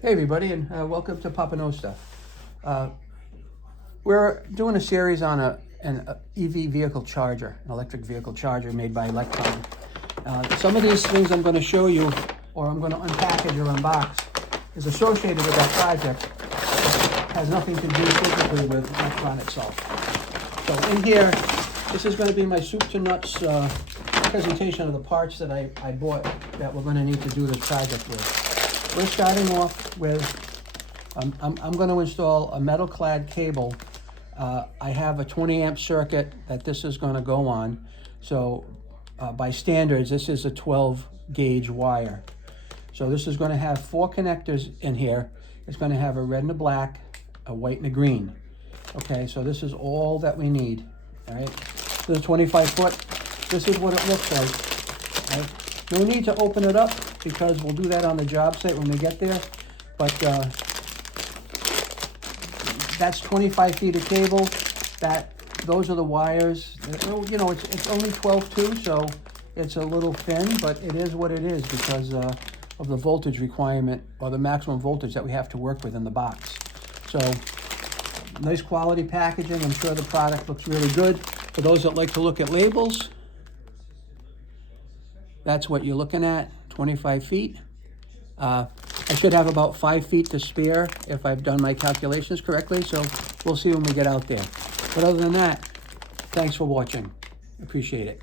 Hey everybody, and welcome to Papa Knows Stuff. We're doing a series on an EV vehicle charger, an electric vehicle charger made by Electron. Some of these things I'm going to show you, or I'm going to unpackage or unbox, is associated with that project. It has nothing to do physically with Electron itself. So in here, this is going to be my soup to nuts presentation of the parts that I bought that we're going to need to do this project with. We're starting off with, I'm going to install a metal clad cable. I have a 20 amp circuit that this is going to go on. So by standards, this is a 12 gauge wire. So this is going to have 4 connectors in here. It's going to have a red and a black, a white and a green. Okay, so this is all that we need. All right, this is 25 foot. This is what it looks like. All right? No need to open it up because we'll do that on the job site when we get there. But that's 25 feet of cable. Those are the wires. You know, it's only 12.2, so it's a little thin, but it is what it is because of the voltage requirement or the maximum voltage that we have to work with in the box. So nice quality packaging. I'm sure the product looks really good. For those that like to look at labels, that's what you're looking at, 25 feet. I should have about 5 feet to spare if I've done my calculations correctly, so we'll see when we get out there. But other than that, thanks for watching. Appreciate it.